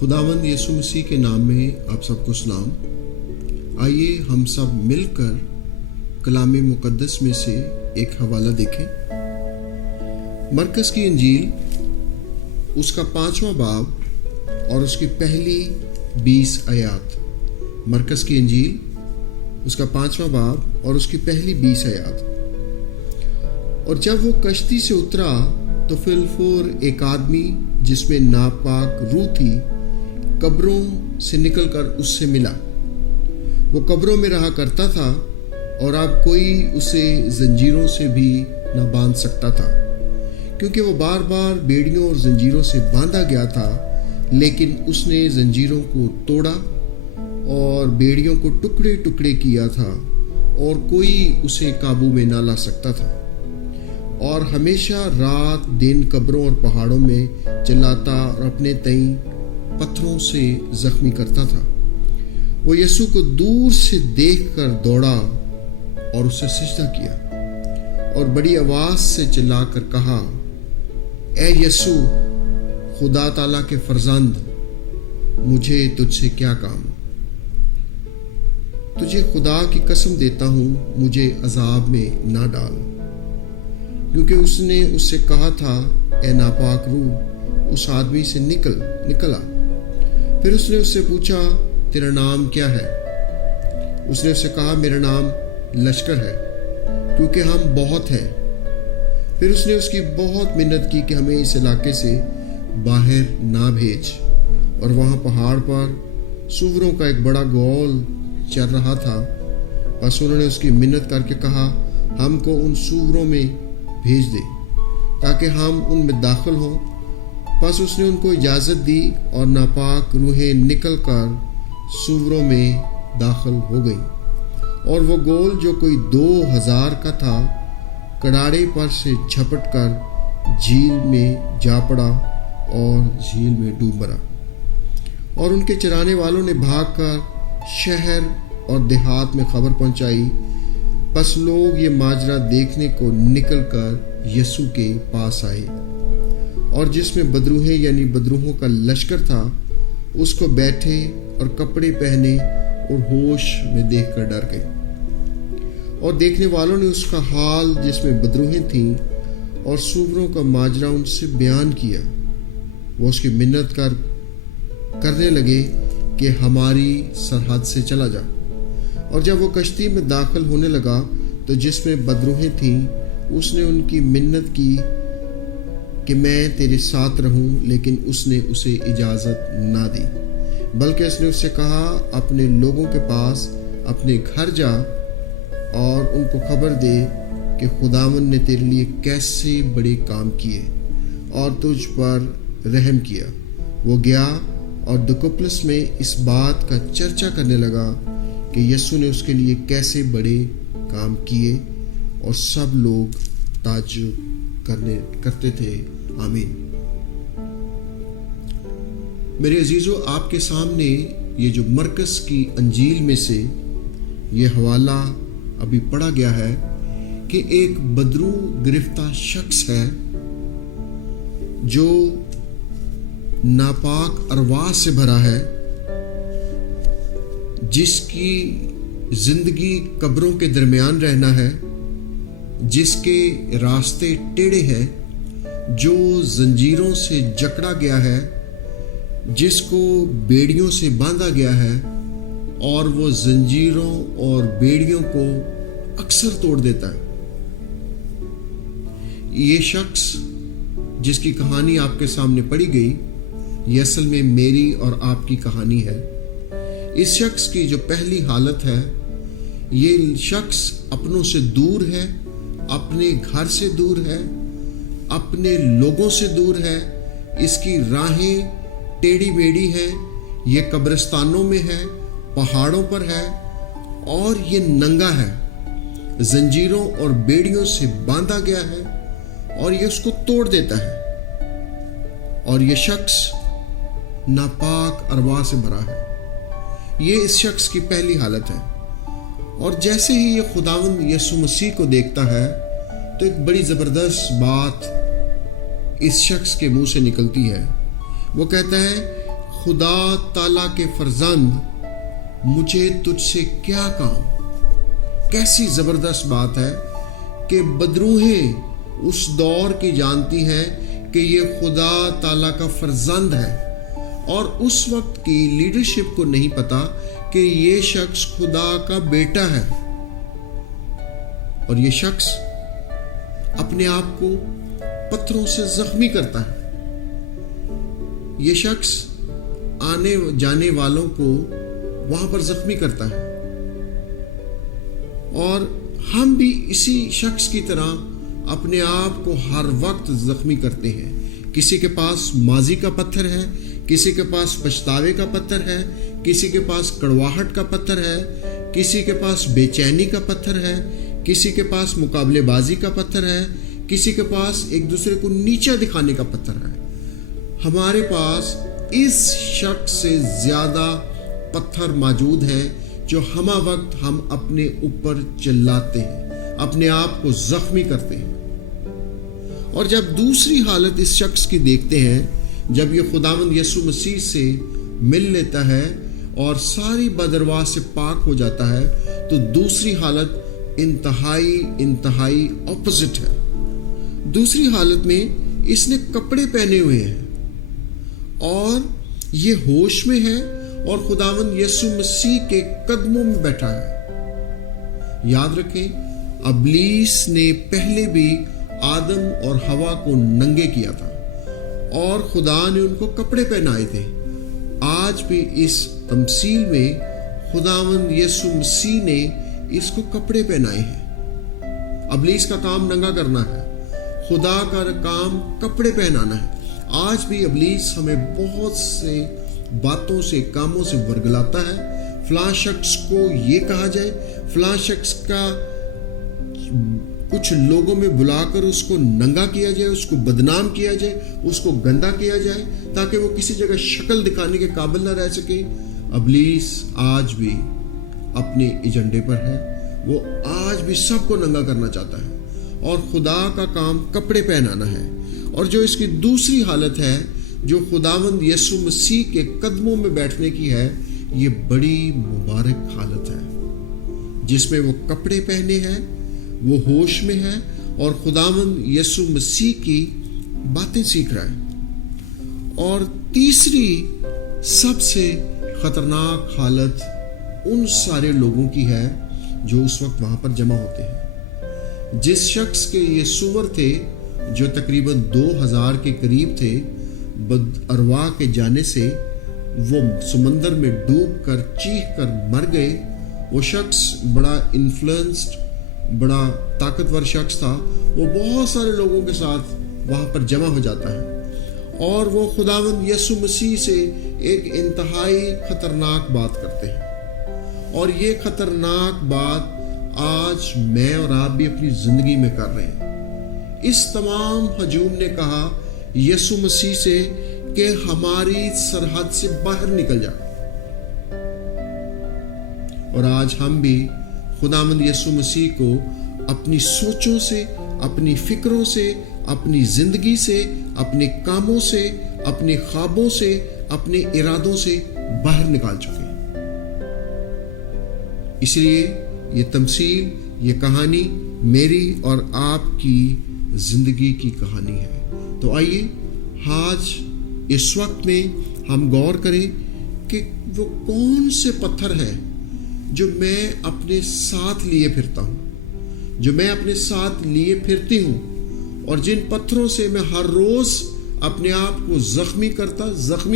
खुदावंद यीशु मसीह के नाम में आप सबको सलाम। आइए हम सब मिलकर कलाम मुकद्दस में से एक हवाला देखें। मरकस की इंजील उसका 5वां बाब और उसकी पहली 20 आयात। मरकस की इंजील उसका 5वां बाब और उसकी पहली 20 आयात। और जब वो कश्ती से उतरा तो फिलफोर एक आदमी जिसमें नापाक रूह थी कब्रों से निकलकर उससे मिला। वो कब्रों में रहा करता था और अब कोई उसे जंजीरों से भी न बांध सकता था, क्योंकि वो बार बार बेड़ियों और जंजीरों से बांधा गया था। लेकिन उसने जंजीरों को तोड़ा और बेड़ियों को टुकड़े टुकड़े किया था और कोई उसे काबू में ना ला सकता था। और हमेशा रात दिन कब्रों और पहाड़ों में चिल्लाता और अपने तई पत्थरों से जख्मी करता था। वो यीशु को दूर से देखकर दौड़ा और उसे सिजदा किया और बड़ी आवाज से चिल्लाकर कहा, ए यीशु, खुदा ताला के फरजंद, मुझे तुझसे क्या काम? तुझे खुदा की कसम देता हूं, मुझे अजाब में ना डाल। क्योंकि उसने उससे कहा था, ए नापाक रूह, उस आदमी से निकला। फिर उसने उससे पूछा, तेरा नाम क्या है? उसने उससे कहा, मेरा नाम लश्कर है, क्योंकि हम बहुत हैं। फिर उसने उसकी बहुत मिन्नत की कि हमें इस इलाके से बाहर ना भेज। और वहाँ पहाड़ पर सूअरों का एक बड़ा गौल चल रहा था। बस उन्होंने उसकी मिन्नत करके कहा, हमको उन सूअरों में भेज दे ताकि हम उनमें दाखिल हों। बस उसने उनको इजाज़त दी और नापाक रूहें निकलकर सूअरों में दाखिल हो गई। और वो गोल जो कोई 2000 का था कड़ाड़े पर से झपट कर झील में जा पड़ा और झील में डूब मरा। और उनके चराने वालों ने भागकर शहर और देहात में खबर पहुंचाई। बस लोग ये माजरा देखने को निकलकर यीशु के पास आए और जिसमें बदरूहें यानी बदरूहों का लश्कर था उसको बैठे और कपड़े पहने और होश में देखकर डर गए। और देखने वालों ने उसका हाल जिसमें बदरूहें थीं और सूअरों का माजरा उनसे बयान किया। वो उसकी मिन्नत करने लगे कि हमारी सरहद से चला जा। और जब वो कश्ती में दाखिल होने लगा तो जिसमें बदरूहें थीं उसने उनकी मिन्नत की कि मैं तेरे साथ रहूं, लेकिन उसने उसे इजाज़त ना दी, बल्कि उसने उससे कहा, अपने लोगों के पास अपने घर जा और उनको खबर दे कि खुदावंद ने तेरे लिए कैसे बड़े काम किए और तुझ पर रहम किया। वो गया और दुकुपलस में इस बात का चर्चा करने लगा कि यीशु ने उसके लिए कैसे बड़े काम किए और सब लोग ताज्जुब करते थे। आमीन। मेरे अजीजों, आपके सामने ये जो मरकस की अंजील में से ये हवाला अभी पढ़ा गया है कि एक बदरू गिरफ्ता शख्स है जो नापाक अरवाह से भरा है, जिसकी जिंदगी कब्रों के दरमियान रहना है, जिसके रास्ते टेढ़े हैं, जो जंजीरों से जकड़ा गया है, जिसको बेड़ियों से बांधा गया है और वो जंजीरों और बेड़ियों को अक्सर तोड़ देता है। ये शख्स जिसकी कहानी आपके सामने पढ़ी गई, ये असल में मेरी और आपकी कहानी है। इस शख्स की जो पहली हालत है, ये शख्स अपनों से दूर है, अपने घर से दूर है, अपने लोगों से दूर है। इसकी राहें टेढ़ी मेढ़ी हैं, ये कब्रिस्तानों में है, पहाड़ों पर है और ये नंगा है, जंजीरों और बेड़ियों से बांधा गया है और ये उसको तोड़ देता है। और ये शख्स नापाक अरवाह से भरा है। ये इस शख्स की पहली हालत है। और जैसे ही ये खुदावंद यीशु मसीह को देखता है तो एक बड़ी ज़बरदस्त बात इस शख्स के मुंह से निकलती है। वो कहता है, खुदा ताला के फर्जंद, मुझे तुझसे क्या काम। कैसी जबरदस्त बात है कि बदरूहें उस दौर की जानती हैं कि ये खुदा ताला का फर्जंद है, और उस वक्त की लीडरशिप को नहीं पता कि ये शख्स खुदा का बेटा है। और ये शख्स अपने आप को पत्थरों से जख्मी करता है। ये शख्स आने जाने वालों को वहां पर जख्मी करता है। और हम भी इसी शख्स की तरह अपने आप को हर वक्त जख्मी करते हैं। किसी के पास माजी का पत्थर है, किसी के पास पछतावे का पत्थर है, किसी के पास कड़वाहट का पत्थर है, किसी के पास बेचैनी का पत्थर है, किसी के पास मुकाबलेबाजी का पत्थर है, किसी के पास एक दूसरे को नीचा दिखाने का पत्थर है। हमारे पास इस शख्स से ज्यादा पत्थर मौजूद हैं जो हमा वक्त हम अपने ऊपर चिल्लाते हैं, अपने आप को जख्मी करते हैं। और जब दूसरी हालत इस शख्स की देखते हैं, जब ये खुदावंद यीशु मसीह से मिल लेता है और सारी बदरवाह से पाक हो जाता है, तो दूसरी हालत इंतहाई ऑपोजिट है। दूसरी हालत में इसने कपड़े पहने हुए हैं और ये होश में है और खुदावंद यीशु मसीह के कदमों में बैठा है। याद रखें, अबलीस ने पहले भी आदम और हवा को नंगे किया था और खुदा ने उनको कपड़े पहनाए थे। आज भी इस तमसील में खुदावंद यीशु मसीह ने इसको कपड़े पहनाए हैं। अबलीस का काम नंगा करना है, खुदा का काम कपड़े पहनाना है। आज भी अबलीस हमें बहुत से बातों से, कामों से वर्गलाता है। फलां शख्स को ये कहा जाए, फलां शख्स का कुछ लोगों में बुलाकर उसको नंगा किया जाए, उसको बदनाम किया जाए, उसको गंदा किया जाए, ताकि वो किसी जगह शक्ल दिखाने के काबिल ना रह सके। अबलीस आज भी अपने एजेंडे पर है, वो आज भी सबको नंगा करना चाहता है और खुदा का काम कपड़े पहनाना है। और जो इसकी दूसरी हालत है, जो खुदावंद यीशु मसीह के कदमों में बैठने की है, ये बड़ी मुबारक हालत है, जिसमें वो कपड़े पहने हैं, वो होश में है और खुदावंद यीशु मसीह की बातें सीख रहा है। और तीसरी सबसे खतरनाक हालत उन सारे लोगों की है जो उस वक्त वहां पर जमा होते हैं। जिस शख्स के ये सुवर थे, जो तकरीबन 2000 के करीब थे, बदअरवाह के जाने से वो समंदर में डूब कर चीख कर मर गए। वो शख्स बड़ा इन्फ्लुएंस्ड, बड़ा ताकतवर शख्स था। वो बहुत सारे लोगों के साथ वहाँ पर जमा हो जाता है और वो खुदावंद यीशु मसीह से एक इंतहाई खतरनाक बात करते हैं। और ये खतरनाक बात आज मैं और आप भी अपनी जिंदगी में कर रहे हैं। इस तमाम हजूम ने कहा यीशु मसीह से कि हमारी सरहद से बाहर निकल जा। और आज हम भी खुदावंद यीशु मसीह को अपनी सोचों से, अपनी फिक्रों से, अपनी जिंदगी से, अपने कामों से, अपने ख्वाबों से, अपने इरादों से बाहर निकाल चुके हैं। इसलिए ये तमसील, ये कहानी मेरी और आपकी जिंदगी की कहानी है। तो आइए आज इस वक्त में हम गौर करें कि वो कौन से पत्थर हैं जो मैं अपने साथ लिए फिरता हूँ, जो मैं अपने साथ लिए फिरती हूँ, और जिन पत्थरों से मैं हर रोज अपने आप को जख्मी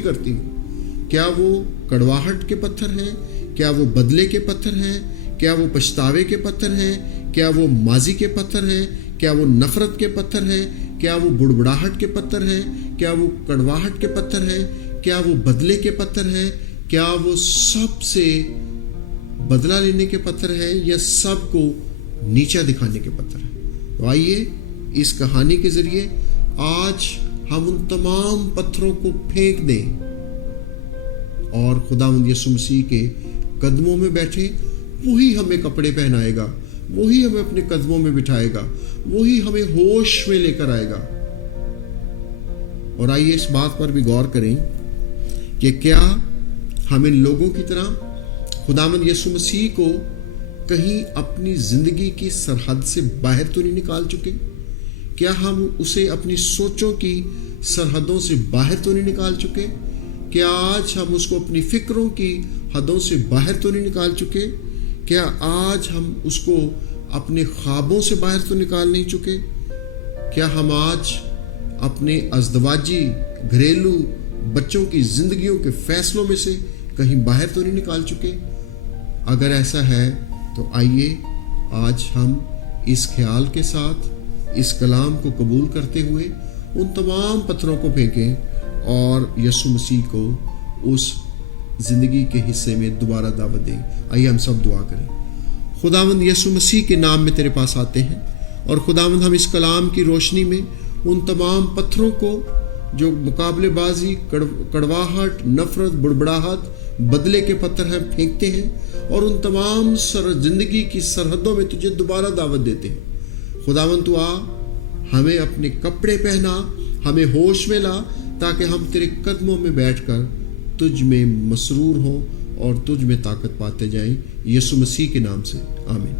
करती हूँ। क्या वो कड़वाहट के पत्थर हैं? क्या वो बदले के पत्थर हैं? क्या वो पछतावे के पत्थर हैं? क्या वो माजी के पत्थर हैं? क्या वो नफरत के पत्थर हैं? क्या वो बुड़बुड़ाहट के पत्थर हैं? क्या वो कड़वाहट के पत्थर हैं? क्या वो बदले के पत्थर हैं? क्या वो सबसे बदला लेने के पत्थर हैं या सबको नीचा दिखाने के पत्थर हैं? तो आइए इस कहानी के जरिए आज हम उन तमाम पत्थरों को फेंक दें और खुदावंद यीशु मसीह के कदमों में बैठे। वही हमें कपड़े पहनाएगा, वही हमें अपने कदमों में बिठाएगा, वही हमें होश में लेकर आएगा। और आइए इस बात पर भी गौर करें کہ کیا ہم ان لوگوں کی طرح خداوند یسوع مسیح کو کہیں اپنی زندگی کی سرحد سے باہر تو نہیں نکال چکے؟ کیا ہم اسے اپنی سوچوں کی سرحدوں سے باہر تو نہیں نکال چکے؟ کیا آج ہم اس کو اپنی فکروں کی حدوں سے باہر تو نہیں نکال چکے؟ کیا آج ہم اس کو اپنے خوابوں سے باہر تو نکال نہیں چکے؟ کیا ہم آج اپنے ازدواجی گھریلو بچوں کی زندگیوں کے فیصلوں میں سے کہیں باہر تو نہیں نکال چکے؟ اگر ایسا ہے تو آئیے آج ہم اس خیال کے ساتھ اس کلام کو قبول کرتے ہوئے ان تمام پتھروں کو پھینکیں اور یسوع مسیح کو اس زندگی کے حصے میں دوبارہ دعوت دیں۔ آئیے ہم سب دعا کریں۔ خداوند یسوع مسیح کے نام میں تیرے پاس آتے ہیں، اور خداوند ہم اس کلام کی روشنی میں ان تمام پتھروں کو جو مقابلے بازی، کڑواہٹ، نفرت، بڑبڑاہٹ، بدلے کے پتھر ہیں، پھینکتے ہیں اور ان تمام زندگی کی سرحدوں میں تجھے دوبارہ دعوت دیتے ہیں۔ خداوند تو آ، ہمیں اپنے کپڑے پہنا، ہمیں ہوش میں لا، تاکہ ہم تیرے قدموں میں بیٹھ کر تجھ میں مسرور ہوں اور تجھ میں طاقت پاتے جائیں۔ یسوع مسیح کے نام سے آمین۔